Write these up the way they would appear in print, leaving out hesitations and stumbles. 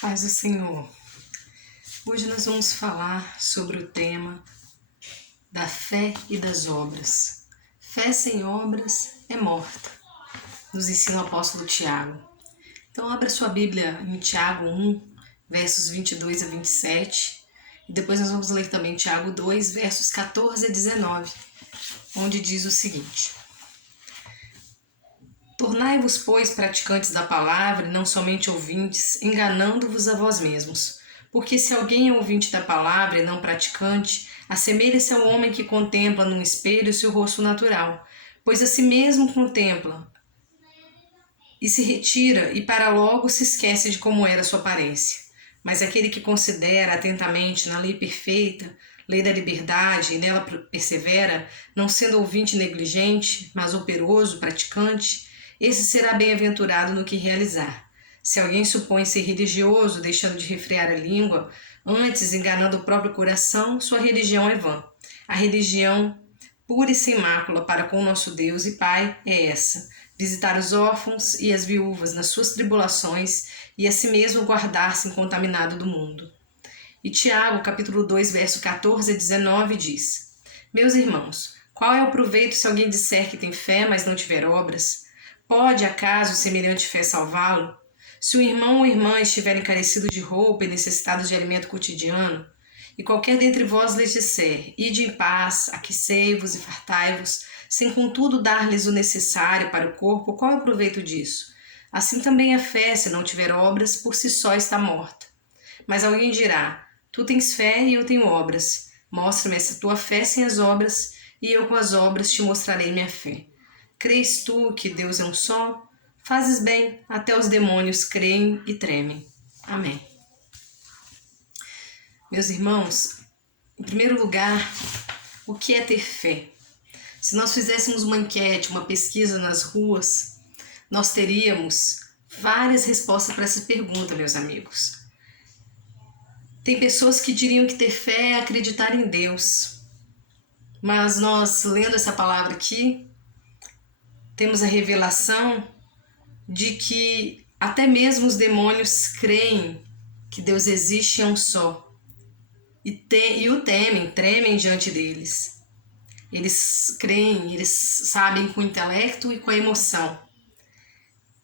Paz do Senhor. Hoje nós vamos falar sobre o tema da fé e das obras. Fé sem obras é morta, nos ensina o apóstolo Tiago. Então abra sua Bíblia em Tiago 1, versos 22 a 27, e depois nós vamos ler também Tiago 2, versos 14 a 19, onde diz o seguinte: Tornai-vos, pois, praticantes da palavra, e não somente ouvintes, enganando-vos a vós mesmos. Porque se alguém é ouvinte da palavra e não praticante, assemelha-se ao homem que contempla num espelho o seu rosto natural, pois a si mesmo contempla e se retira, e para logo se esquece de como era sua aparência. Mas aquele que considera atentamente na lei perfeita, lei da liberdade, e nela persevera, não sendo ouvinte negligente, mas operoso, praticante, esse será bem-aventurado no que realizar. Se alguém supõe ser religioso, deixando de refrear a língua, antes enganando o próprio coração, sua religião é vã. A religião pura e sem mácula para com o nosso Deus e Pai é essa: visitar os órfãos e as viúvas nas suas tribulações e a si mesmo guardar-se incontaminado do mundo. E Tiago, capítulo 2, verso 14 a 19 diz: Meus irmãos, qual é o proveito se alguém disser que tem fé, mas não tiver obras? Pode, acaso, semelhante fé salvá-lo? Se o irmão ou irmã estiverem carecidos de roupa e necessitados de alimento cotidiano, e qualquer dentre vós lhes disser: Ide em paz, aquecei-vos e fartai-vos, sem contudo dar-lhes o necessário para o corpo, qual é o proveito disso? Assim também a fé, se não tiver obras, por si só está morta. Mas alguém dirá: Tu tens fé e eu tenho obras. Mostra-me essa tua fé sem as obras, e eu com as obras te mostrarei minha fé. Crês tu que Deus é um só? Fazes bem, até os demônios creem e tremem. Amém. Meus irmãos, em primeiro lugar, o que é ter fé? Se nós fizéssemos uma enquete, uma pesquisa nas ruas, nós teríamos várias respostas para essa pergunta, meus amigos. Tem pessoas que diriam que ter fé é acreditar em Deus, mas nós, lendo essa palavra aqui, temos a revelação de que até mesmo os demônios creem que Deus existe e é um só, e o temem, tremem diante deles. Eles creem, eles sabem com o intelecto e com a emoção.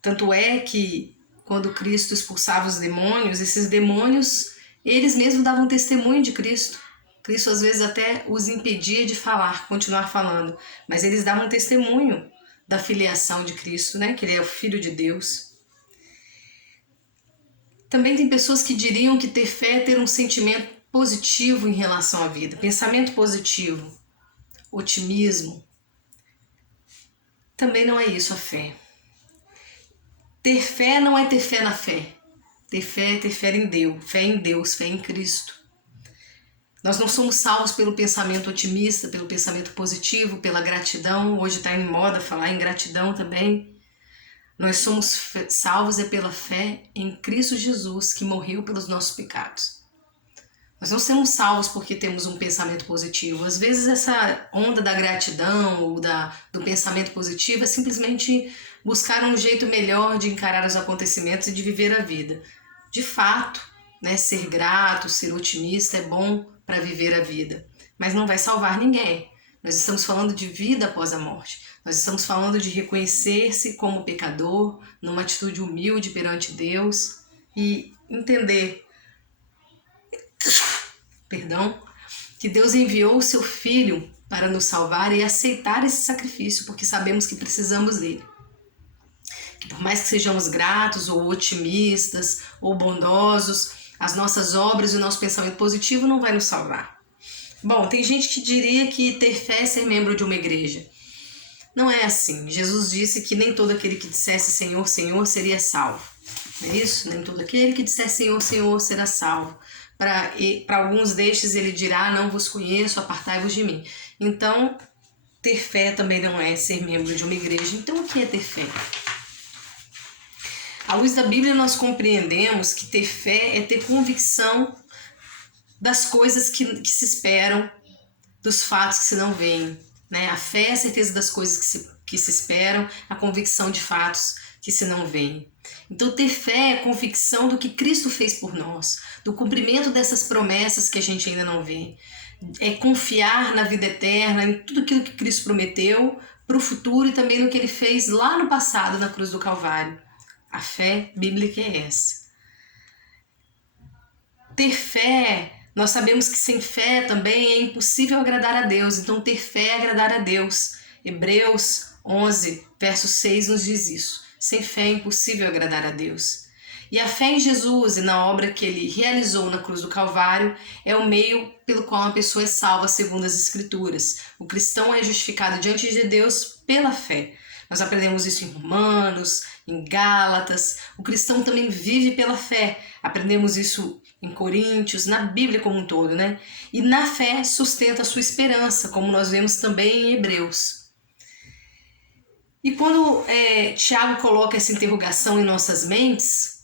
Tanto é que quando Cristo expulsava os demônios, esses demônios, eles mesmos davam testemunho de Cristo. Cristo às vezes até os impedia de falar, continuar falando, mas eles davam testemunho da filiação de Cristo, né? Que ele é o Filho de Deus. Também tem pessoas que diriam que ter fé é ter um sentimento positivo em relação à vida, pensamento positivo, otimismo. Também não é isso a fé. Ter fé não é ter fé na fé. Ter fé é ter fé em Deus, fé em Cristo. Nós não somos salvos pelo pensamento otimista, pelo pensamento positivo, pela gratidão. Hoje está em moda falar em gratidão também. Nós somos salvos pela fé em Cristo Jesus, que morreu pelos nossos pecados. Nós não somos salvos porque temos um pensamento positivo. Às vezes essa onda da gratidão ou do pensamento positivo é simplesmente buscar um jeito melhor de encarar os acontecimentos e de viver a vida. De fato, né, ser grato, ser otimista é bom para viver a vida, mas não vai salvar ninguém. Nós estamos falando de vida após a morte. Nós estamos falando de reconhecer-se como pecador, numa atitude humilde perante Deus e entender que Deus enviou o seu Filho para nos salvar e aceitar esse sacrifício, porque sabemos que precisamos dele. Que por mais que sejamos gratos ou otimistas ou bondosos, as nossas obras e o nosso pensamento positivo não vai nos salvar. Bom, tem gente que diria que ter fé é ser membro de uma igreja. Não é assim. Jesus disse que nem todo aquele que dissesse Senhor, Senhor seria salvo. Não é isso? Nem todo aquele que disser Senhor, Senhor será salvo. Para alguns destes ele dirá: não vos conheço, apartai-vos de mim. Então, ter fé também não é ser membro de uma igreja. Então, o que é ter fé? À luz da Bíblia, nós compreendemos que ter fé é ter convicção das coisas que se esperam, dos fatos que se não veem. Né? A fé é a certeza das coisas que se esperam, a convicção de fatos que se não veem. Então, ter fé é convicção do que Cristo fez por nós, do cumprimento dessas promessas que a gente ainda não vê. É confiar na vida eterna, em tudo aquilo que Cristo prometeu para o futuro e também no que ele fez lá no passado, na cruz do Calvário. A fé bíblica é essa. Ter fé, nós sabemos que sem fé também é impossível agradar a Deus. Então, ter fé é agradar a Deus. Hebreus 11, verso 6 nos diz isso. Sem fé é impossível agradar a Deus. E a fé em Jesus e na obra que ele realizou na cruz do Calvário é o meio pelo qual uma pessoa é salva segundo as Escrituras. O cristão é justificado diante de Deus pela fé. Nós aprendemos isso em Romanos, em Gálatas. O cristão também vive pela fé. Aprendemos isso em Coríntios, na Bíblia como um todo, né? E na fé sustenta a sua esperança, como nós vemos também em Hebreus. E quando Tiago coloca essa interrogação em nossas mentes,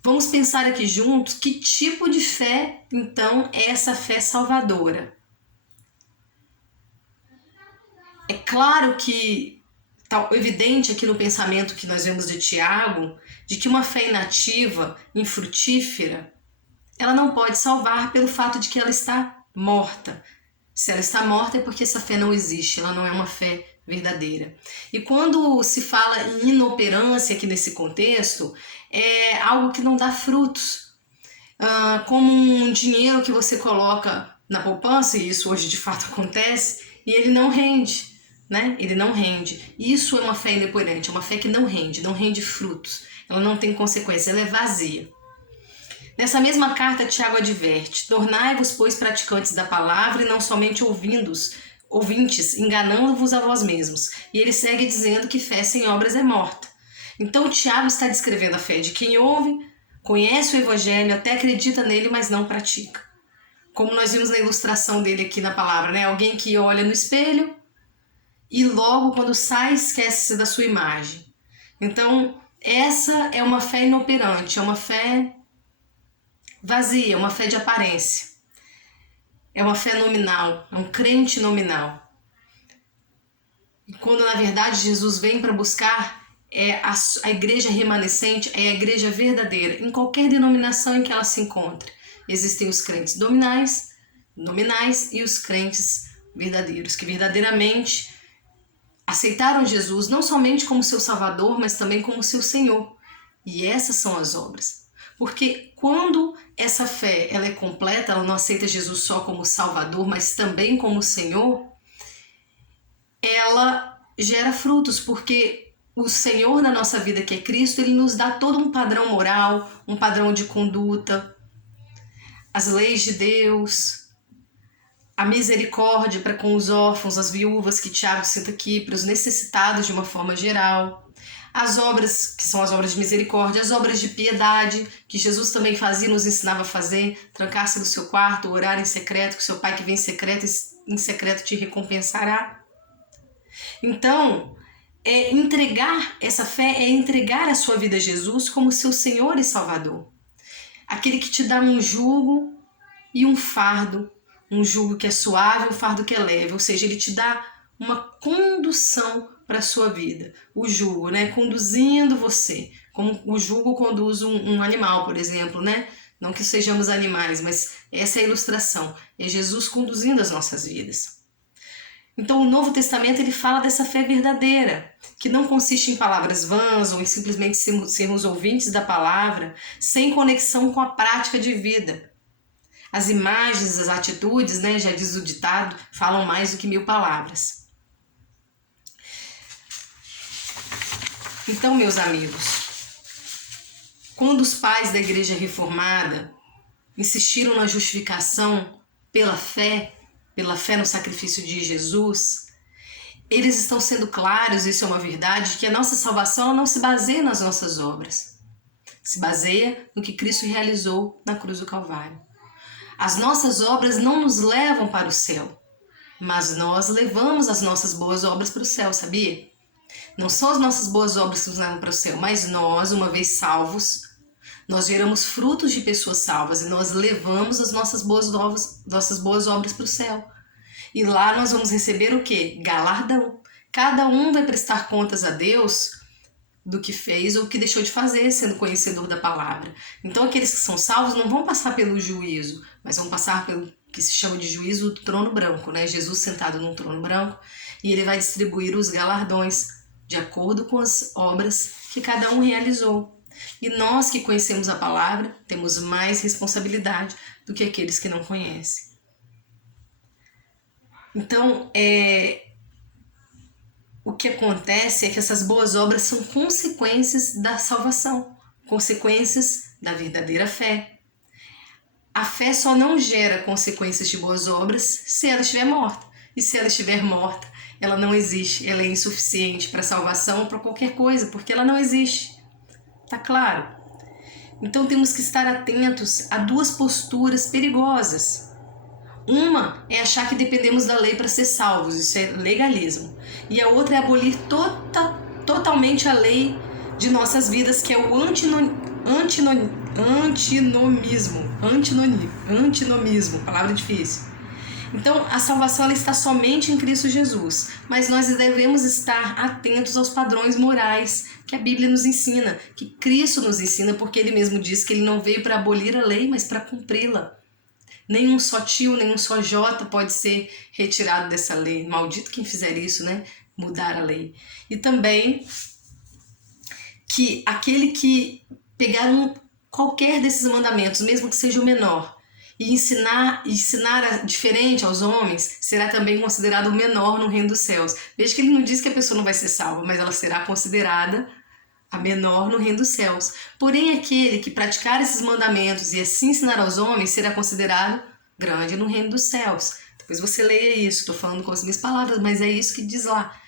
vamos pensar aqui juntos que tipo de fé, então, é essa fé salvadora. É claro que está evidente aqui no pensamento que nós vemos de Tiago, de que uma fé inativa, infrutífera, ela não pode salvar pelo fato de que ela está morta. Se ela está morta é porque essa fé não existe, ela não é uma fé verdadeira. E quando se fala em inoperância aqui nesse contexto, é algo que não dá frutos. Como um dinheiro que você coloca na poupança, e isso hoje de fato acontece, e ele não rende, né? Ele não rende. Isso é uma fé inoperante, é uma fé que não rende frutos. Ela não tem consequência, ela é vazia. Nessa mesma carta, Tiago adverte: tornai-vos, pois, praticantes da palavra e não somente ouvintes, enganando-vos a vós mesmos. E ele segue dizendo que fé sem obras é morta. Então, Tiago está descrevendo a fé de quem ouve, conhece o evangelho, até acredita nele, mas não pratica. Como nós vimos na ilustração dele aqui na palavra, né? Alguém que olha no espelho e logo, quando sai, esquece-se da sua imagem. Então, essa é uma fé inoperante, é uma fé vazia, uma fé de aparência. É uma fé nominal, é um crente nominal. E quando na verdade Jesus vem para buscar a igreja remanescente, é a igreja verdadeira, em qualquer denominação em que ela se encontre. Existem os crentes nominais e os crentes verdadeiros, que verdadeiramente aceitaram Jesus não somente como seu Salvador, mas também como seu Senhor. E essas são as obras. Porque quando essa fé ela é completa, ela não aceita Jesus só como Salvador, mas também como Senhor, ela gera frutos, porque o Senhor na nossa vida, que é Cristo, ele nos dá todo um padrão moral, um padrão de conduta, as leis de Deus, a misericórdia para com os órfãos, as viúvas, que Tiago cita aqui, para os necessitados de uma forma geral. As obras, que são as obras de misericórdia, as obras de piedade, que Jesus também fazia, nos ensinava a fazer, trancar-se no seu quarto, orar em secreto, que seu Pai que vem em secreto te recompensará. Então, essa fé é entregar a sua vida a Jesus como seu Senhor e Salvador. Aquele que te dá um jugo e um fardo, um jugo que é suave, um fardo que é leve, ou seja, ele te dá uma condução para a sua vida. O jugo, né? Conduzindo você, como o jugo conduz um animal, por exemplo, né? Não que sejamos animais, mas essa é a ilustração. É Jesus conduzindo as nossas vidas. Então, o Novo Testamento ele fala dessa fé verdadeira, que não consiste em palavras vãs ou em simplesmente sermos ouvintes da palavra, sem conexão com a prática de vida. As imagens, as atitudes, né, já diz o ditado, falam mais do que 1000 palavras. Então, meus amigos, quando os pais da Igreja Reformada insistiram na justificação pela fé no sacrifício de Jesus, eles estão sendo claros, isso é uma verdade, que a nossa salvação não se baseia nas nossas obras. Se baseia no que Cristo realizou na cruz do Calvário. As nossas obras não nos levam para o céu, mas nós levamos as nossas boas obras para o céu, sabia? Não são as nossas boas obras que nos levam para o céu, mas nós, uma vez salvos, nós geramos frutos de pessoas salvas e nós levamos as nossas boas obras para o céu. E lá nós vamos receber o quê? Galardão. Cada um vai prestar contas a Deus do que fez ou o que deixou de fazer, sendo conhecedor da palavra. Então aqueles que são salvos não vão passar pelo juízo, mas vão passar pelo que se chama de juízo do trono branco, né? Jesus sentado num trono branco, e ele vai distribuir os galardões de acordo com as obras que cada um realizou. E nós que conhecemos a palavra temos mais responsabilidade do que aqueles que não conhecem. Então, o que acontece é que essas boas obras são consequências da salvação, consequências da verdadeira fé. A fé só não gera consequências de boas obras se ela estiver morta. E se ela estiver morta, ela não existe, ela é insuficiente para salvação ou para qualquer coisa, porque ela não existe. Tá claro? Então temos que estar atentos a duas posturas perigosas. Uma é achar que dependemos da lei para ser salvos, isso é legalismo. E a outra é abolir totalmente a lei de nossas vidas, que é o antinomismo, palavra difícil. Então, a salvação ela está somente em Cristo Jesus, mas nós devemos estar atentos aos padrões morais que a Bíblia nos ensina, que Cristo nos ensina, porque Ele mesmo diz que Ele não veio para abolir a lei, mas para cumpri-la. Nenhum só tio, nenhum só jota pode ser retirado dessa lei. Maldito quem fizer isso, né? Mudar a lei. E também que aquele que pegar qualquer desses mandamentos, mesmo que seja o menor, e ensinar diferente aos homens, será também considerado o menor no reino dos céus. Veja que ele não diz que a pessoa não vai ser salva, mas ela será considerada a menor no reino dos céus. Porém, aquele que praticar esses mandamentos e assim ensinar aos homens será considerado grande no reino dos céus. Depois você leia isso, estou falando com as minhas palavras, mas é isso que diz lá.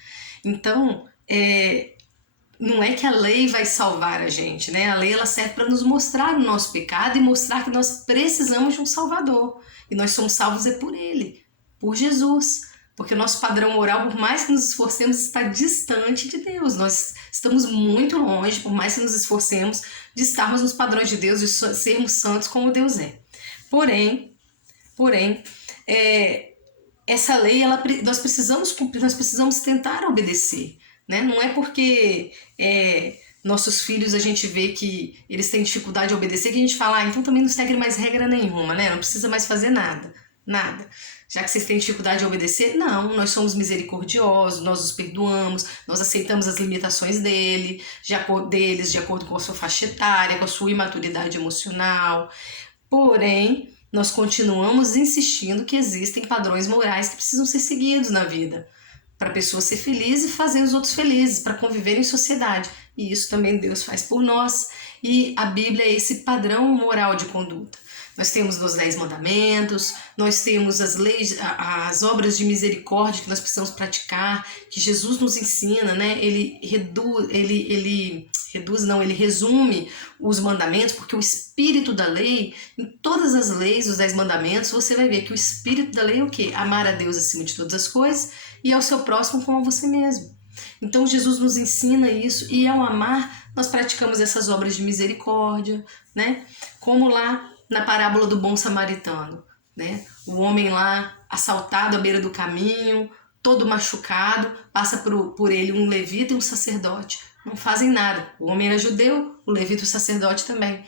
Então, não é que a lei vai salvar a gente, né? A lei ela serve para nos mostrar o nosso pecado e mostrar que nós precisamos de um Salvador. E nós somos salvos por Ele, por Jesus. Porque o nosso padrão moral, por mais que nos esforcemos, está distante de Deus. Nós estamos muito longe, por mais que nos esforcemos, de estarmos nos padrões de Deus, de sermos santos como Deus é. Porém, essa lei, nós precisamos cumprir, nós precisamos tentar obedecer. Né? Não é porque nossos filhos a gente vê que eles têm dificuldade de obedecer que a gente fala, então também não segue mais regra nenhuma, né? Não precisa mais fazer nada. Já que vocês têm dificuldade de obedecer, não, nós somos misericordiosos, nós os perdoamos, nós aceitamos as limitações deles, de acordo com a sua faixa etária, com a sua imaturidade emocional. Porém, nós continuamos insistindo que existem padrões morais que precisam ser seguidos na vida, para a pessoa ser feliz e fazer os outros felizes, para conviver em sociedade. E isso também Deus faz por nós, e a Bíblia é esse padrão moral de conduta. Nós temos os 10 mandamentos, nós temos as leis, as obras de misericórdia que nós precisamos praticar, que Jesus nos ensina, né? Ele resume os mandamentos, porque o espírito da lei, em todas as leis, os 10 mandamentos, você vai ver que o espírito da lei é o quê? Amar a Deus acima de todas as coisas e ao seu próximo como a você mesmo. Então Jesus nos ensina isso, e ao amar, nós praticamos essas obras de misericórdia, né? Como lá na parábola do bom samaritano, né? O homem lá assaltado à beira do caminho, todo machucado, passa por ele um levita e um sacerdote. Não fazem nada. O homem era judeu, o levita e o sacerdote também.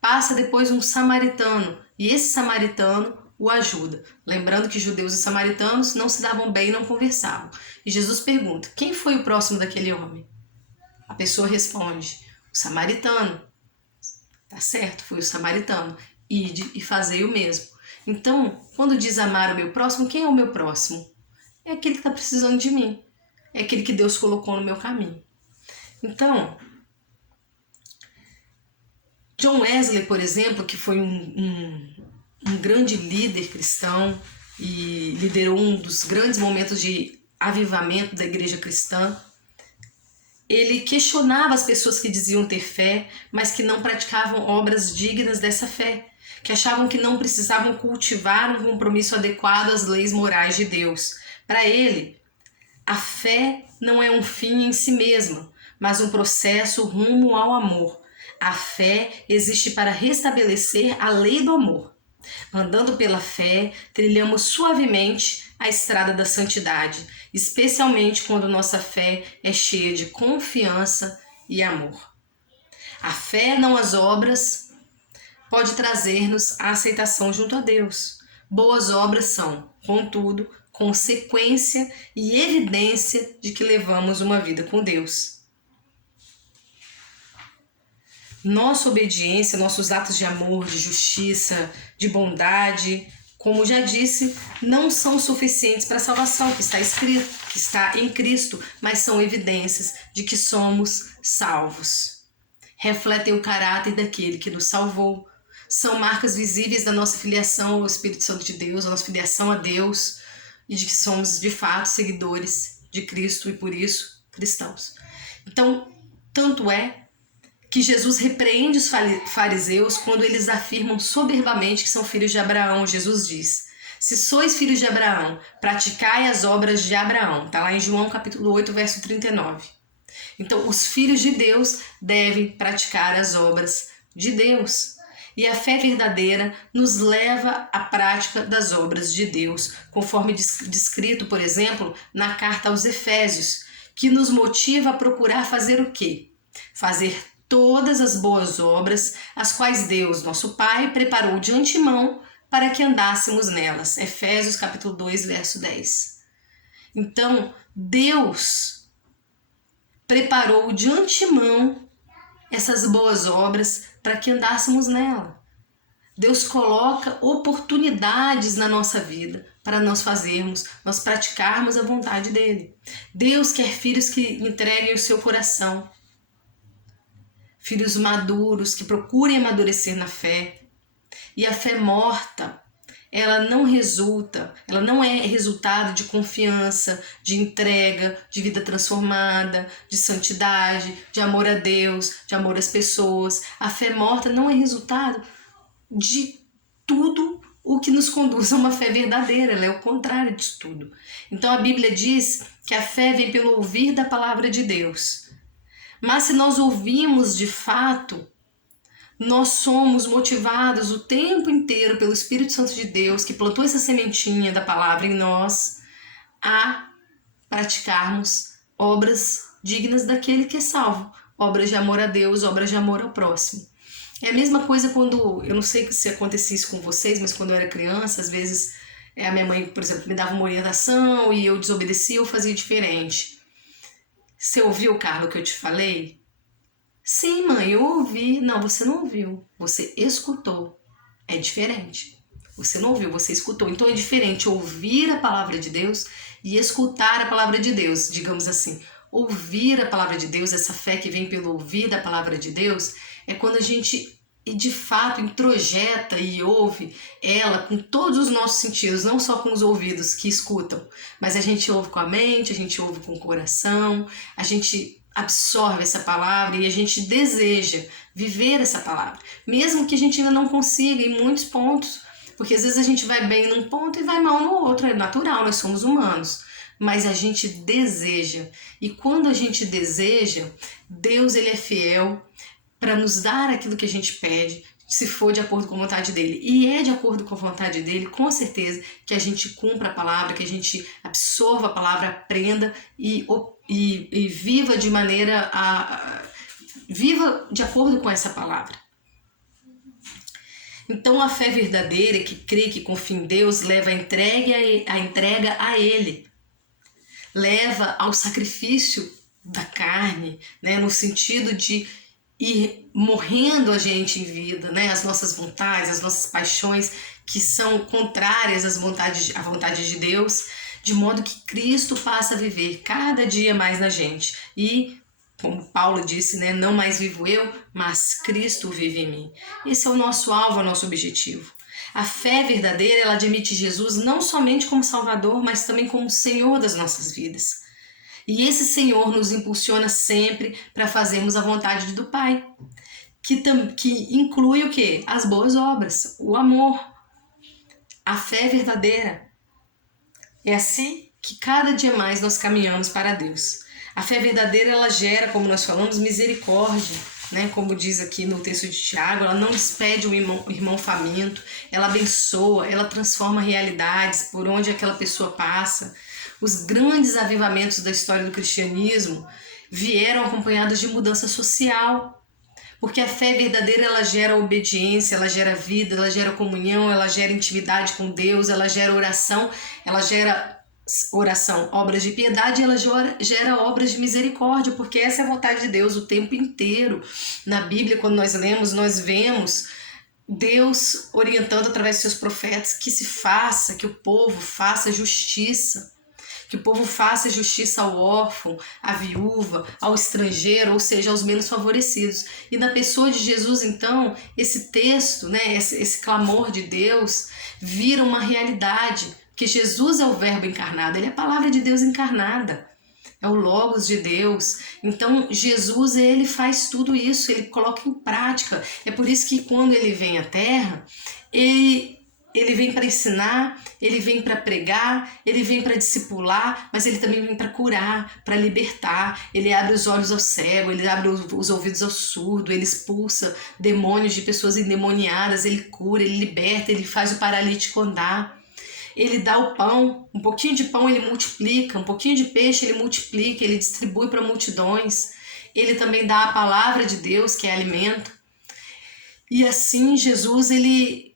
Passa depois um samaritano, e esse samaritano o ajuda. Lembrando que judeus e samaritanos não se davam bem e não conversavam. E Jesus pergunta, quem foi o próximo daquele homem? A pessoa responde, o samaritano. Tá certo, foi o samaritano. Ide e fazei o mesmo. Então, quando diz amar o meu próximo, quem é o meu próximo? É aquele que está precisando de mim. É aquele que Deus colocou no meu caminho. Então, John Wesley, por exemplo, que foi um grande líder cristão e liderou um dos grandes momentos de avivamento da igreja cristã, ele questionava as pessoas que diziam ter fé, mas que não praticavam obras dignas dessa fé, que achavam que não precisavam cultivar um compromisso adequado às leis morais de Deus. Para ele, a fé não é um fim em si mesma, mas um processo rumo ao amor. A fé existe para restabelecer a lei do amor. Andando pela fé, trilhamos suavemente a estrada da santidade, especialmente quando nossa fé é cheia de confiança e amor. A fé, não as obras, pode trazer-nos a aceitação junto a Deus. Boas obras são, contudo, consequência e evidência de que levamos uma vida com Deus. Nossa obediência, nossos atos de amor, de justiça, de bondade, como já disse, não são suficientes para a salvação, que está escrito, que está em Cristo, mas são evidências de que somos salvos. Refletem o caráter daquele que nos salvou. São marcas visíveis da nossa filiação ao Espírito Santo de Deus, a nossa filiação a Deus, e de que somos, de fato, seguidores de Cristo e, por isso, cristãos. Então, tanto é que Jesus repreende os fariseus quando eles afirmam soberbamente que são filhos de Abraão. Jesus diz: se sois filhos de Abraão, praticai as obras de Abraão. Está lá em João capítulo 8, verso 39. Então, os filhos de Deus devem praticar as obras de Deus. E a fé verdadeira nos leva à prática das obras de Deus, conforme descrito, por exemplo, na carta aos Efésios, que nos motiva a procurar fazer o quê? Fazer todas as boas obras, as quais Deus, nosso Pai, preparou de antemão para que andássemos nelas. Efésios capítulo 2, verso 10. Então, Deus preparou de antemão essas boas obras para que andássemos nela. Deus coloca oportunidades na nossa vida para nós praticarmos a vontade dele. Deus quer filhos que entreguem o seu coração. Filhos maduros, que procurem amadurecer na fé. E a fé morta, ela não é resultado de confiança, de entrega, de vida transformada, de santidade, de amor a Deus, de amor às pessoas. A fé morta não é resultado de tudo o que nos conduz a uma fé verdadeira, ela é o contrário disso tudo. Então a Bíblia diz que a fé vem pelo ouvir da palavra de Deus. Mas se nós ouvimos de fato, nós somos motivados o tempo inteiro pelo Espírito Santo de Deus, que plantou essa sementinha da palavra em nós, a praticarmos obras dignas daquele que é salvo. Obras de amor a Deus, obras de amor ao próximo. É a mesma coisa quando, eu não sei se acontecia isso com vocês, mas quando eu era criança, às vezes a minha mãe, por exemplo, me dava uma orientação e eu desobedecia ou fazia diferente. Você ouviu, Carlos, o que eu te falei? Sim, mãe, eu ouvi. Não, você não ouviu. Você escutou. É diferente. Você não ouviu, você escutou. Então é diferente ouvir a palavra de Deus e escutar a palavra de Deus. Digamos assim, ouvir a palavra de Deus, essa fé que vem pelo ouvir da palavra de Deus, é quando a gente de fato introjeta e ouve ela com todos os nossos sentidos, não só com os ouvidos que escutam, mas a gente ouve com a mente, a gente ouve com o coração, a gente absorve essa palavra e a gente deseja viver essa palavra, mesmo que a gente ainda não consiga em muitos pontos, porque às vezes a gente vai bem num ponto e vai mal no outro, é natural, nós somos humanos, mas a gente deseja, e quando a gente deseja, Deus ele é fiel para nos dar aquilo que a gente pede, se for de acordo com a vontade dele. E é de acordo com a vontade dele, com certeza, que a gente cumpra a palavra, que a gente absorva a palavra, aprenda e viva de maneira viva de acordo com essa palavra. Então a fé verdadeira que crê, que confia em Deus, leva a entrega a ele. Leva ao sacrifício da carne, né, no sentido de ir morrendo a gente em vida, né, as nossas vontades, as nossas paixões que são contrárias à vontade de Deus, de modo que Cristo passa a viver cada dia mais na gente. E, como Paulo disse, né, não mais vivo eu, mas Cristo vive em mim. Esse é o nosso alvo, é o nosso objetivo. A fé verdadeira, ela admite Jesus não somente como Salvador, mas também como Senhor das nossas vidas. E esse Senhor nos impulsiona sempre para fazermos a vontade do Pai, que inclui o quê? As boas obras, o amor, a fé verdadeira. É assim que cada dia mais nós caminhamos para Deus. A fé verdadeira, ela gera, como nós falamos, misericórdia, né? Como diz aqui no texto de Tiago, ela não despede o irmão faminto, ela abençoa, ela transforma realidades por onde aquela pessoa passa. Os grandes avivamentos da história do cristianismo vieram acompanhadas de mudança social. Porque a fé verdadeira, ela gera obediência, ela gera vida, ela gera comunhão, ela gera intimidade com Deus, ela gera oração, obras de piedade, ela gera obras de misericórdia, porque essa é a vontade de Deus o tempo inteiro. Na Bíblia, quando nós lemos, nós vemos Deus orientando através de seus profetas que o povo faça justiça. Que o povo faça justiça ao órfão, à viúva, ao estrangeiro, ou seja, aos menos favorecidos. E na pessoa de Jesus, então, esse texto, né, esse clamor de Deus, vira uma realidade. Porque Jesus é o Verbo encarnado, ele é a palavra de Deus encarnada. É o Logos de Deus. Então, Jesus, ele faz tudo isso, ele coloca em prática. É por isso que quando ele vem à Terra, ele vem para ensinar, ele vem para pregar, ele vem para discipular, mas ele também vem para curar, para libertar. Ele abre os olhos ao cego, ele abre os ouvidos ao surdo, ele expulsa demônios de pessoas endemoniadas, ele cura, ele liberta, ele faz o paralítico andar. Ele dá o pão, um pouquinho de pão ele multiplica, um pouquinho de peixe ele multiplica, ele distribui para multidões. Ele também dá a palavra de Deus, que é alimento. E assim Jesus, ele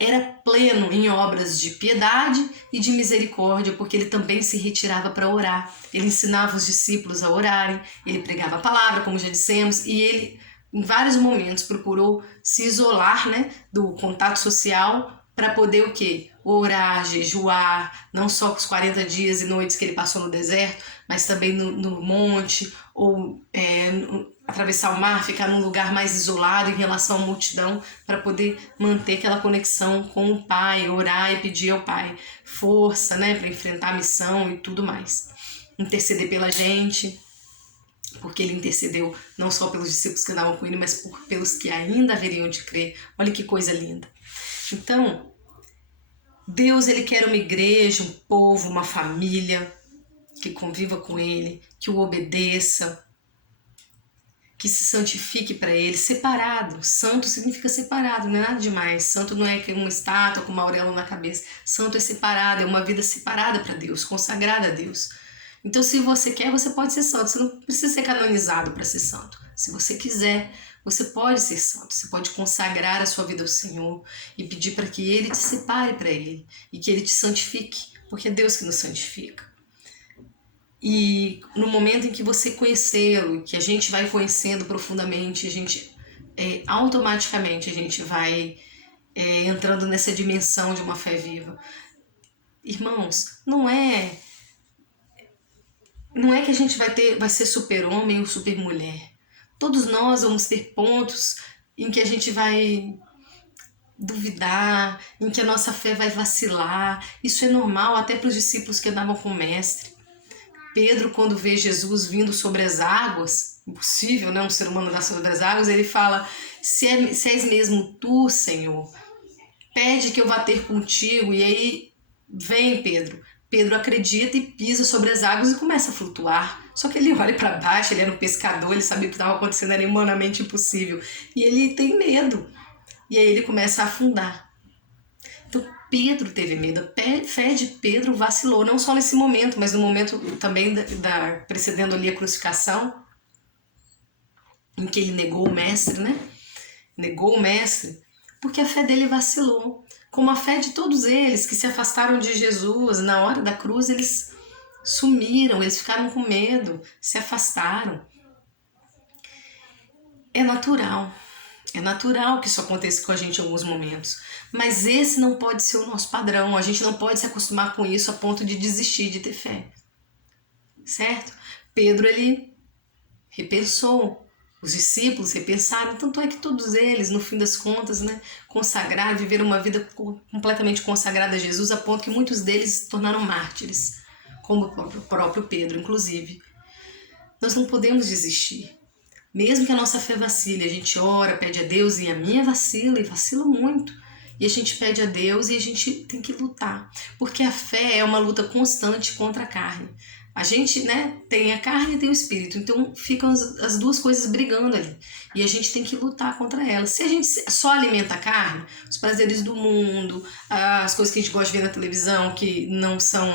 era pleno em obras de piedade e de misericórdia, porque ele também se retirava para orar. Ele ensinava os discípulos a orarem, ele pregava a palavra, como já dissemos, e ele, em vários momentos, procurou se isolar, né, do contato social para poder o quê? Orar, jejuar, não só os 40 dias e noites que ele passou no deserto, mas também no monte, ou atravessar o mar, ficar num lugar mais isolado em relação à multidão, para poder manter aquela conexão com o Pai, orar e pedir ao Pai força, né, para enfrentar a missão e tudo mais. Interceder pela gente, porque ele intercedeu não só pelos discípulos que andavam com ele, mas pelos que ainda haveriam de crer. Olha que coisa linda. Então, Deus, ele quer uma igreja, um povo, uma família que conviva com ele, que o obedeça, que se santifique para ele, separado. Santo significa separado, não é nada demais. Santo não é uma estátua com uma auréola na cabeça. Santo é separado, é uma vida separada para Deus, consagrada a Deus. Então, se você quer, você pode ser santo. Você não precisa ser canonizado para ser santo. Se você quiser, você pode ser santo. Você pode consagrar a sua vida ao Senhor e pedir para que Ele te separe para Ele e que Ele te santifique, porque é Deus que nos santifica. E no momento em que você conhecê-lo, que a gente vai conhecendo profundamente, a gente automaticamente a gente vai entrando nessa dimensão de uma fé viva. Irmãos, não é que a gente vai ser super-homem ou super-mulher. Todos nós vamos ter pontos em que a gente vai duvidar, em que a nossa fé vai vacilar. Isso é normal até para os discípulos que andavam com o mestre. Pedro, quando vê Jesus vindo sobre as águas, impossível, né, um ser humano andar sobre as águas, ele fala, se és mesmo tu, Senhor, pede que eu vá ter contigo. E aí vem Pedro. Pedro acredita e pisa sobre as águas e começa a flutuar. Só que ele olha para baixo, ele era um pescador, ele sabia o que estava acontecendo, era humanamente impossível. E ele tem medo. E aí ele começa a afundar. Então Pedro teve medo, a fé de Pedro vacilou, não só nesse momento, mas no momento também precedendo ali a crucificação, em que ele negou o mestre, né? Negou o mestre, porque a fé dele vacilou. Como a fé de todos eles que se afastaram de Jesus, na hora da cruz eles sumiram, eles ficaram com medo, se afastaram. É natural que isso aconteça com a gente em alguns momentos, mas esse não pode ser o nosso padrão, a gente não pode se acostumar com isso a ponto de desistir de ter fé, certo? Pedro, ele repensou, os discípulos repensaram, tanto é que todos eles, no fim das contas, né, consagraram, viveram uma vida completamente consagrada a Jesus, a ponto que muitos deles se tornaram mártires, como o próprio Pedro, inclusive. Nós não podemos desistir. Mesmo que a nossa fé vacile, a gente ora, pede a Deus, e a minha vacila, e vacila muito. E a gente pede a Deus e a gente tem que lutar. Porque a fé é uma luta constante contra a carne. A gente, né, tem a carne e tem o espírito, então ficam as duas coisas brigando ali. E a gente tem que lutar contra elas. Se a gente só alimenta a carne, os prazeres do mundo, as coisas que a gente gosta de ver na televisão que não são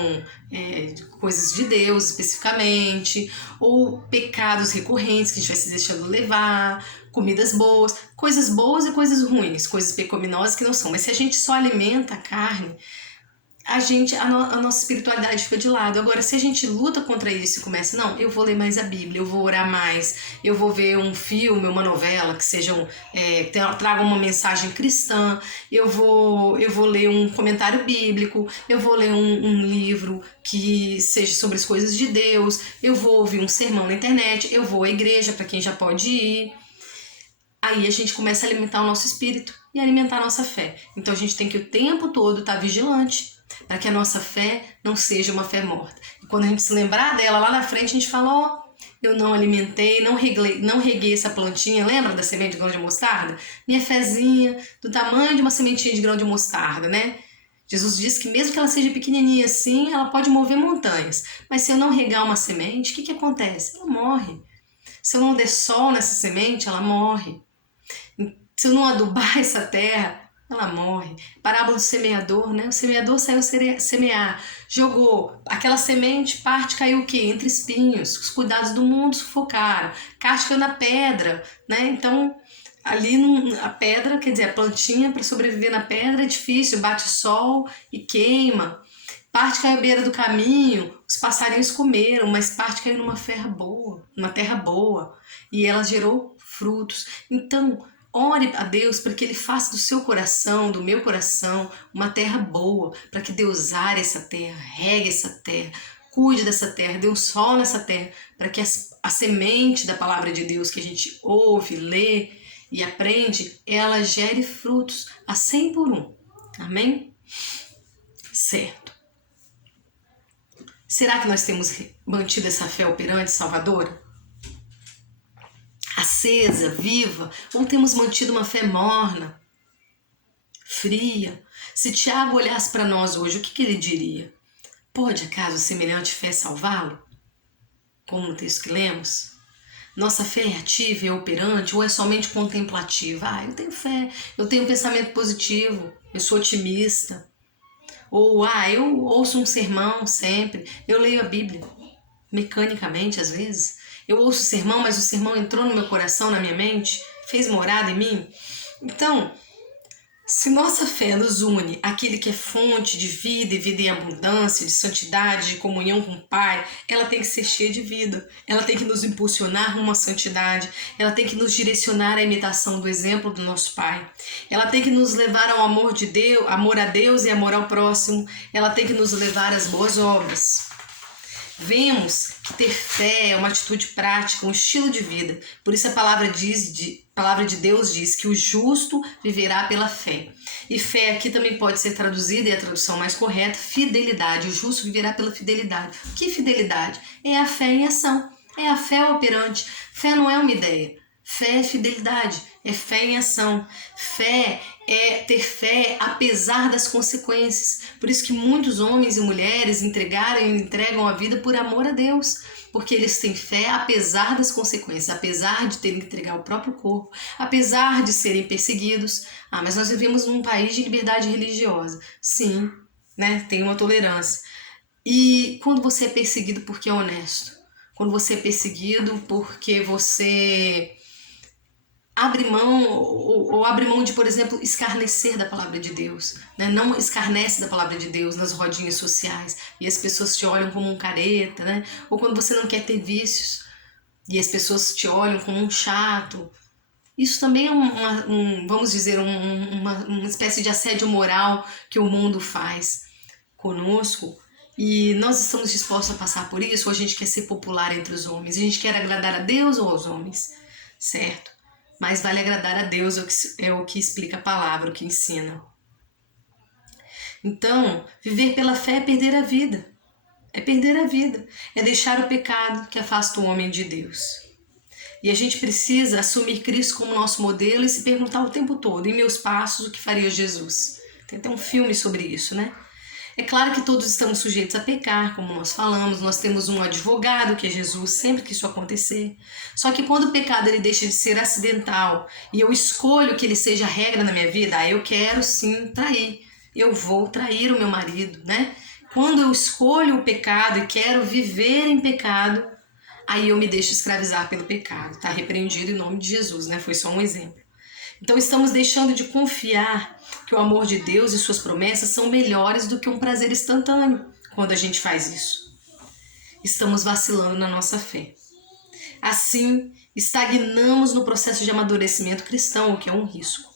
coisas de Deus especificamente, ou pecados recorrentes que a gente vai se deixando levar, comidas boas e coisas ruins, coisas pecaminosas que não são. Mas se a gente só alimenta a carne, a nossa espiritualidade fica de lado. Agora, se a gente luta contra isso e começa, não, eu vou ler mais a Bíblia, eu vou orar mais, eu vou ver um filme, uma novela que sejam, tragam uma mensagem cristã, eu vou ler um comentário bíblico, eu vou ler um livro que seja sobre as coisas de Deus, eu vou ouvir um sermão na internet, eu vou à igreja para quem já pode ir. Aí a gente começa a alimentar o nosso espírito e alimentar a nossa fé. Então a gente tem que o tempo todo estar vigilante para que a nossa fé não seja uma fé morta. E quando a gente se lembrar dela lá na frente, a gente fala, eu não alimentei, não reguei essa plantinha, lembra da semente de grão de mostarda? Minha fezinha, do tamanho de uma sementinha de grão de mostarda, né? Jesus diz que mesmo que ela seja pequenininha assim, ela pode mover montanhas. Mas se eu não regar uma semente, o que acontece? Ela morre. Se eu não der sol nessa semente, ela morre. Se eu não adubar essa terra, ela morre. Parábola do semeador, né? O semeador saiu semear, jogou aquela semente, parte caiu o quê? Entre espinhos. Os cuidados do mundo sufocaram. Casca na pedra, né? Então, ali a pedra, quer dizer, a plantinha para sobreviver na pedra é difícil, bate sol e queima. Parte caiu à beira do caminho, os passarinhos comeram, mas parte caiu numa terra boa, e ela gerou frutos. Então, ore a Deus para que Ele faça do seu coração, do meu coração, uma terra boa, para que Deus are essa terra, regue essa terra, cuide dessa terra, dê um sol nessa terra, para que a semente da palavra de Deus que a gente ouve, lê e aprende, ela gere frutos a 100 por 1. Amém? Certo. Será que nós temos mantido essa fé operante, salvadora? Acesa, viva? Ou temos mantido uma fé morna, fria? Se Tiago olhasse para nós hoje, o que ele diria? Pode acaso semelhante fé salvá-lo? Como no texto que lemos? Nossa fé é ativa, é operante ou é somente contemplativa? Eu tenho fé, eu tenho um pensamento positivo, eu sou otimista. Ou, eu ouço um sermão sempre, eu leio a Bíblia, mecanicamente às vezes. Eu ouço o sermão, mas o sermão entrou no meu coração, na minha mente, fez morada em mim. Então, se nossa fé nos une àquele que é fonte de vida e vida em abundância, de santidade, de comunhão com o Pai, ela tem que ser cheia de vida. Ela tem que nos impulsionar rumo à santidade. Ela tem que nos direcionar à imitação do exemplo do nosso Pai. Ela tem que nos levar ao amor de Deus, amor a Deus e amor ao próximo. Ela tem que nos levar às boas obras. Vemos que ter fé é uma atitude prática, um estilo de vida. Por isso a palavra de Deus diz que o justo viverá pela fé. E fé aqui também pode ser traduzida, e a tradução mais correta, fidelidade. O justo viverá pela fidelidade. O que fidelidade? É a fé em ação. É a fé operante. Fé não é uma ideia. Fé é fidelidade. É fé em ação. Fé é ter fé apesar das consequências. Por isso que muitos homens e mulheres entregam a vida por amor a Deus, porque eles têm fé apesar das consequências, apesar de terem que entregar o próprio corpo, apesar de serem perseguidos. Mas nós vivemos num país de liberdade religiosa. Sim, né? Tem uma tolerância. E quando você é perseguido porque é honesto, quando você é perseguido porque você abre mão ou abre mão de, por exemplo, escarnecer da palavra de Deus, né? Não escarnece da palavra de Deus nas rodinhas sociais e as pessoas te olham como um careta, né? Ou quando você não quer ter vícios e as pessoas te olham como um chato. Isso também é vamos dizer, uma espécie de assédio moral que o mundo faz conosco. E nós estamos dispostos a passar por isso, ou a gente quer ser popular entre os homens? A gente quer agradar a Deus ou aos homens? Certo? Mas vale agradar a Deus, é o que explica a palavra, o que ensina. Então, viver pela fé é perder a vida. É perder a vida. É deixar o pecado que afasta o homem de Deus. E a gente precisa assumir Cristo como nosso modelo e se perguntar o tempo todo, em meus passos, o que faria Jesus? Tem até um filme sobre isso, né? É claro que todos estamos sujeitos a pecar, como nós falamos, nós temos um advogado, que é Jesus, sempre que isso acontecer. Só que quando o pecado ele deixa de ser acidental e eu escolho que ele seja regra na minha vida, aí eu quero sim trair. Eu vou trair o meu marido, né? Quando eu escolho o pecado e quero viver em pecado, aí eu me deixo escravizar pelo pecado. Tá repreendido em nome de Jesus, né? Foi só um exemplo. Então estamos deixando de confiar que o amor de Deus e suas promessas são melhores do que um prazer instantâneo quando a gente faz isso. Estamos vacilando na nossa fé. Assim, estagnamos no processo de amadurecimento cristão, o que é um risco.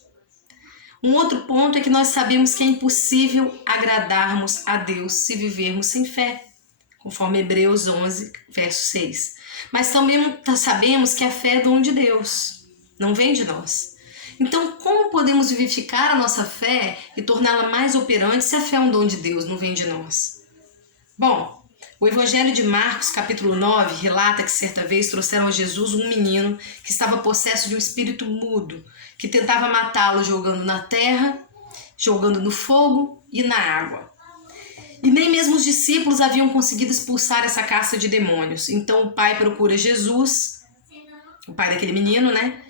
Um outro ponto é que nós sabemos que é impossível agradarmos a Deus se vivermos sem fé, conforme Hebreus 11, verso 6. Mas também sabemos que a fé é dom de Deus, não vem de nós. Então, como podemos vivificar a nossa fé e torná-la mais operante se a fé é um dom de Deus, não vem de nós? Bom, o Evangelho de Marcos, capítulo 9, relata que certa vez trouxeram a Jesus um menino que estava possesso de um espírito mudo, que tentava matá-lo jogando na terra, jogando no fogo e na água. E nem mesmo os discípulos haviam conseguido expulsar essa casta de demônios. Então o pai procura Jesus, o pai daquele menino, né?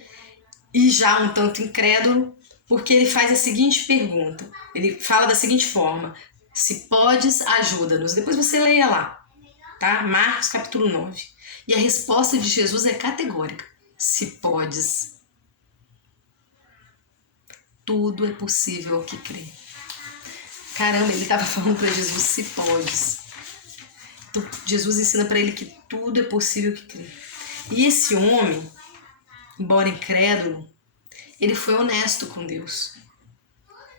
E já um tanto incrédulo, porque ele faz a seguinte pergunta. Ele fala da seguinte forma: se podes, ajuda-nos. Depois você leia lá, tá? Marcos capítulo 9. E a resposta de Jesus é categórica: se podes. Tudo é possível ao que crê. Caramba, ele estava falando para Jesus: se podes. Então, Jesus ensina para ele que tudo é possível ao que crê. E esse homem, embora incrédulo, ele foi honesto com Deus.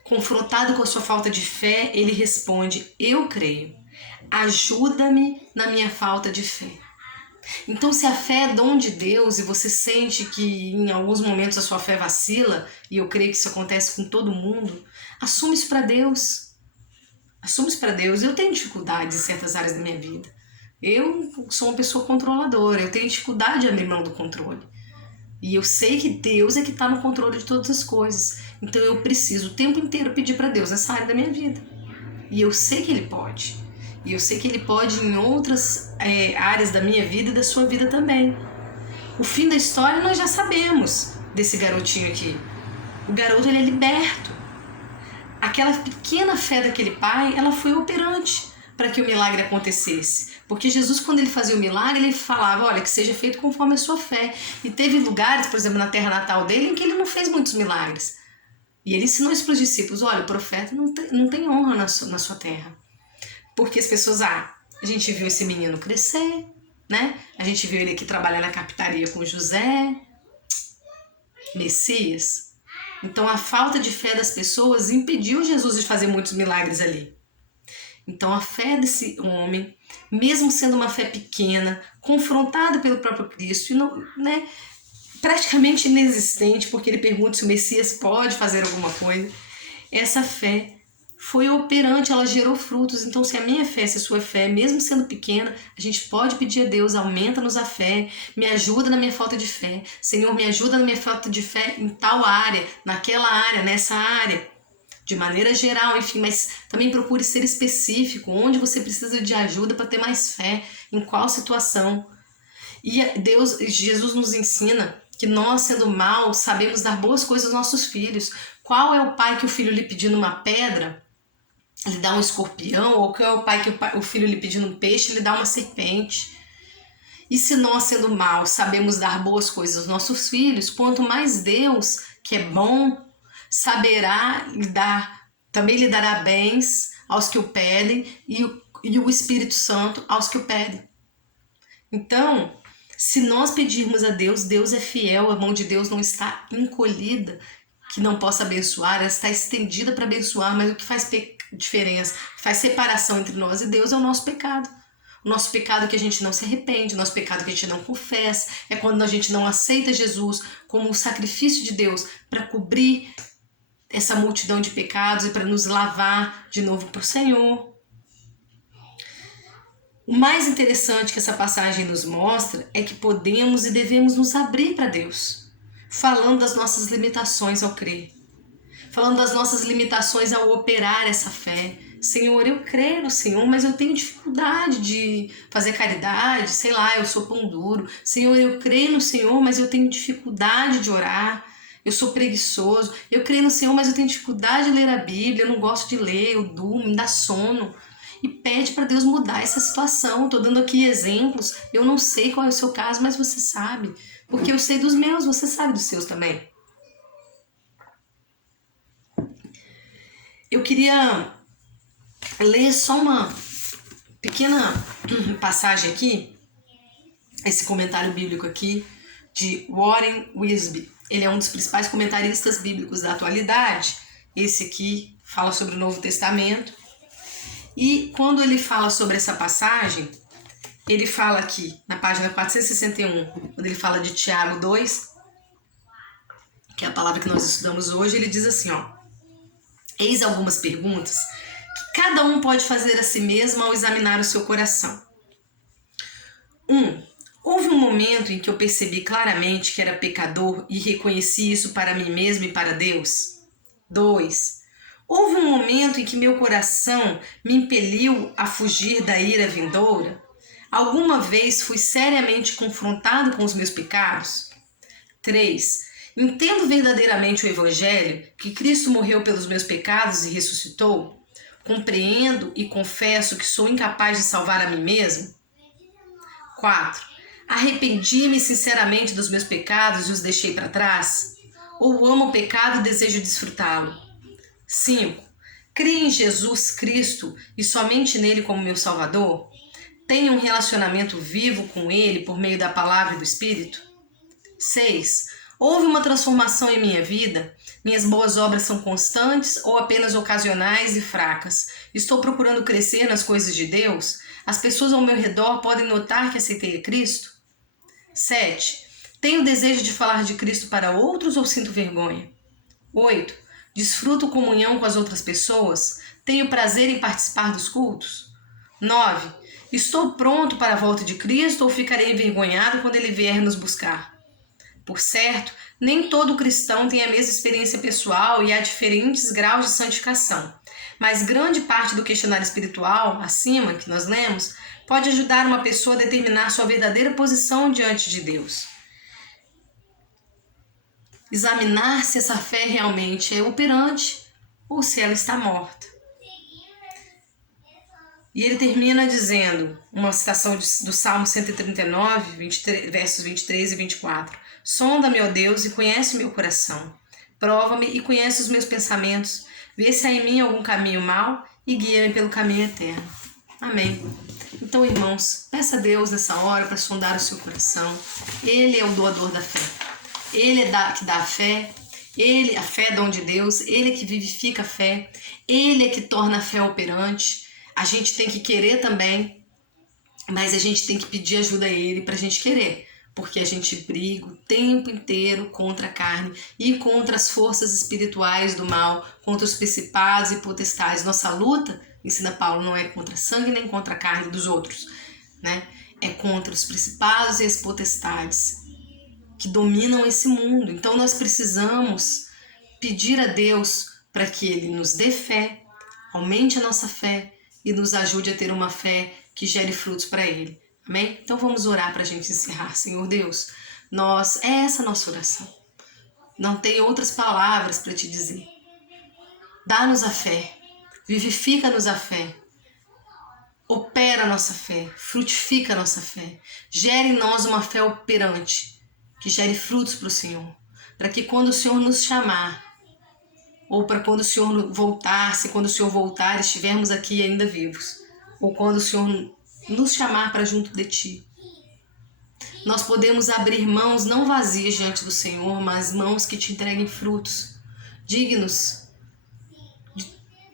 Confrontado com a sua falta de fé, ele responde: eu creio. Ajuda-me na minha falta de fé. Então, se a fé é dom de Deus e você sente que em alguns momentos a sua fé vacila, e eu creio que isso acontece com todo mundo, assume isso para Deus. Assume isso para Deus. Eu tenho dificuldades em certas áreas da minha vida. Eu sou uma pessoa controladora, eu tenho dificuldade de abrir mão do controle. E eu sei que Deus é que está no controle de todas as coisas. Então eu preciso o tempo inteiro pedir para Deus nessa área da minha vida. E eu sei que Ele pode. E eu sei que Ele pode em outras áreas da minha vida e da sua vida também. O fim da história nós já sabemos desse garotinho aqui. O garoto ele é liberto. Aquela pequena fé daquele pai, ela foi operante para que o milagre acontecesse. Porque Jesus, quando ele fazia o milagre, ele falava: olha, que seja feito conforme a sua fé. E teve lugares, por exemplo, na terra natal dele, em que ele não fez muitos milagres. E ele ensinou isso para os discípulos: olha, o profeta não tem honra na sua terra. Porque as pessoas, a gente viu esse menino crescer, né? A gente viu ele aqui trabalhar na carpintaria com José, Messias. Então a falta de fé das pessoas impediu Jesus de fazer muitos milagres ali. Então a fé desse homem, mesmo sendo uma fé pequena, confrontada pelo próprio Cristo, e não, né, praticamente inexistente, porque ele pergunta se o Messias pode fazer alguma coisa, essa fé foi operante, ela gerou frutos. Então se a minha fé, se a sua fé, mesmo sendo pequena, a gente pode pedir a Deus: aumenta-nos a fé, me ajuda na minha falta de fé, Senhor, me ajuda na minha falta de fé em tal área, naquela área, nessa área, de maneira geral, enfim, mas também procure ser específico, onde você precisa de ajuda para ter mais fé, em qual situação. E Jesus nos ensina que nós, sendo maus, sabemos dar boas coisas aos nossos filhos. Qual é o pai que o filho lhe pedindo uma pedra, ele dá um escorpião? Ou qual é o pai que o filho lhe pedindo um peixe, ele dá uma serpente? E se nós, sendo maus, sabemos dar boas coisas aos nossos filhos, quanto mais Deus, que é bom, saberá lhe dar, também lhe dará bens aos que o pedem, e o Espírito Santo aos que o pedem. Então, se nós pedirmos a Deus, Deus é fiel, a mão de Deus não está encolhida, que não possa abençoar, ela está estendida para abençoar, mas o que faz diferença, faz separação entre nós e Deus é o nosso pecado. O nosso pecado é que a gente não se arrepende, o nosso pecado é que a gente não confessa, é quando a gente não aceita Jesus como o sacrifício de Deus para cobrir essa multidão de pecados e para nos lavar de novo para o Senhor. O mais interessante que essa passagem nos mostra é que podemos e devemos nos abrir para Deus, falando das nossas limitações ao crer, falando das nossas limitações ao operar essa fé, Senhor, eu creio, Senhor, mas eu tenho dificuldade de fazer caridade, sei lá, eu sou pão duro. Senhor, eu creio no Senhor, mas eu tenho dificuldade de orar. Eu sou preguiçoso. Eu creio no Senhor, mas eu tenho dificuldade de ler a Bíblia, eu não gosto de ler, eu durmo, me dá sono. E pede para Deus mudar essa situação. Estou dando aqui exemplos. Eu não sei qual é o seu caso, mas você sabe. Porque eu sei dos meus, você sabe dos seus também. Eu queria ler só uma pequena passagem aqui, esse comentário bíblico aqui, de Warren Wiersbe. Ele é um dos principais comentaristas bíblicos da atualidade. Esse aqui fala sobre o Novo Testamento. E quando ele fala sobre essa passagem, ele fala aqui, na página 461, quando ele fala de Tiago 2, que é a palavra que nós estudamos hoje, ele diz assim, ó: eis algumas perguntas que cada um pode fazer a si mesmo ao examinar o seu coração. 1. Houve um momento em que eu percebi claramente que era pecador e reconheci isso para mim mesmo e para Deus? 2. Houve um momento em que meu coração me impeliu a fugir da ira vindoura? Alguma vez fui seriamente confrontado com os meus pecados? 3. Entendo verdadeiramente o Evangelho, que Cristo morreu pelos meus pecados e ressuscitou? Compreendo e confesso que sou incapaz de salvar a mim mesmo? 4. Arrependi-me sinceramente dos meus pecados e os deixei para trás? Ou amo o pecado e desejo desfrutá-lo? 5. Creio em Jesus Cristo e somente nele como meu Salvador? Tenho um relacionamento vivo com ele por meio da palavra e do Espírito? 6. Houve uma transformação em minha vida? Minhas boas obras são constantes ou apenas ocasionais e fracas? Estou procurando crescer nas coisas de Deus? As pessoas ao meu redor podem notar que aceitei a Cristo? 7. Tenho desejo de falar de Cristo para outros ou sinto vergonha? 8. Desfruto comunhão com as outras pessoas? Tenho prazer em participar dos cultos? 9. Estou pronto para a volta de Cristo ou ficarei envergonhado quando ele vier nos buscar? Por certo, nem todo cristão tem a mesma experiência pessoal e há diferentes graus de santificação. Mas grande parte do questionário espiritual, acima, que nós lemos, pode ajudar uma pessoa a determinar sua verdadeira posição diante de Deus. Examinar se essa fé realmente é operante ou se ela está morta. E ele termina dizendo, uma citação do Salmo 139, versos 23 e 24. Sonda-me, ó Deus, e conhece o meu coração. Prova-me e conhece os meus pensamentos. Vê se há em mim algum caminho mau e guia-me pelo caminho eterno. Amém. Então, irmãos, peça a Deus nessa hora para sondar o seu coração. Ele é o doador da fé. Ele é que dá a fé. A fé é dom de Deus. Ele é que vivifica a fé. Ele é que torna a fé operante. A gente tem que querer também, mas a gente tem que pedir ajuda a Ele para a gente querer, porque a gente briga o tempo inteiro contra a carne e contra as forças espirituais do mal, contra os principados e potestades. Nossa luta, ensina Paulo, não é contra sangue nem contra a carne dos outros, né? É contra os principados e as potestades que dominam esse mundo. Então nós precisamos pedir a Deus para que Ele nos dê fé, aumente a nossa fé, e nos ajude a ter uma fé que gere frutos para Ele. Amém? Então vamos orar para a gente encerrar. Senhor Deus, é essa a nossa oração. Não tem outras palavras para te dizer. Dá-nos a fé, vivifica-nos a fé, opera a nossa fé, frutifica a nossa fé, gere em nós uma fé operante, que gere frutos para o Senhor, para que quando o Senhor nos chamar, ou para quando o Senhor voltar, se quando o Senhor voltar estivermos aqui ainda vivos, ou quando o Senhor nos chamar para junto de Ti, nós podemos abrir mãos não vazias diante do Senhor, mas mãos que Te entreguem frutos, dignos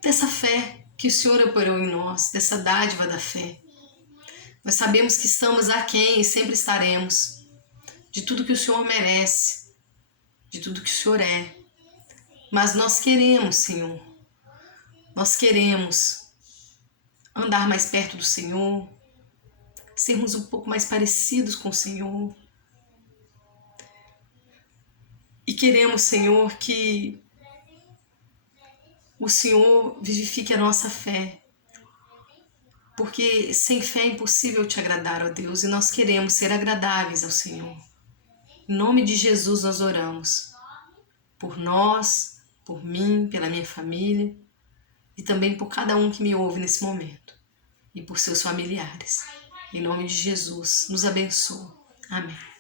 dessa fé que o Senhor operou em nós, dessa dádiva da fé. Nós sabemos que estamos aquém e sempre estaremos, de tudo que o Senhor merece, de tudo que o Senhor é. Mas nós queremos, Senhor, nós queremos andar mais perto do Senhor, sermos um pouco mais parecidos com o Senhor. E queremos, Senhor, que o Senhor vivifique a nossa fé, porque sem fé é impossível te agradar, ó Deus, e nós queremos ser agradáveis ao Senhor. Em nome de Jesus nós oramos, por nós, por mim, pela minha família, e também por cada um que me ouve nesse momento, e por seus familiares. Em nome de Jesus, nos abençoe. Amém.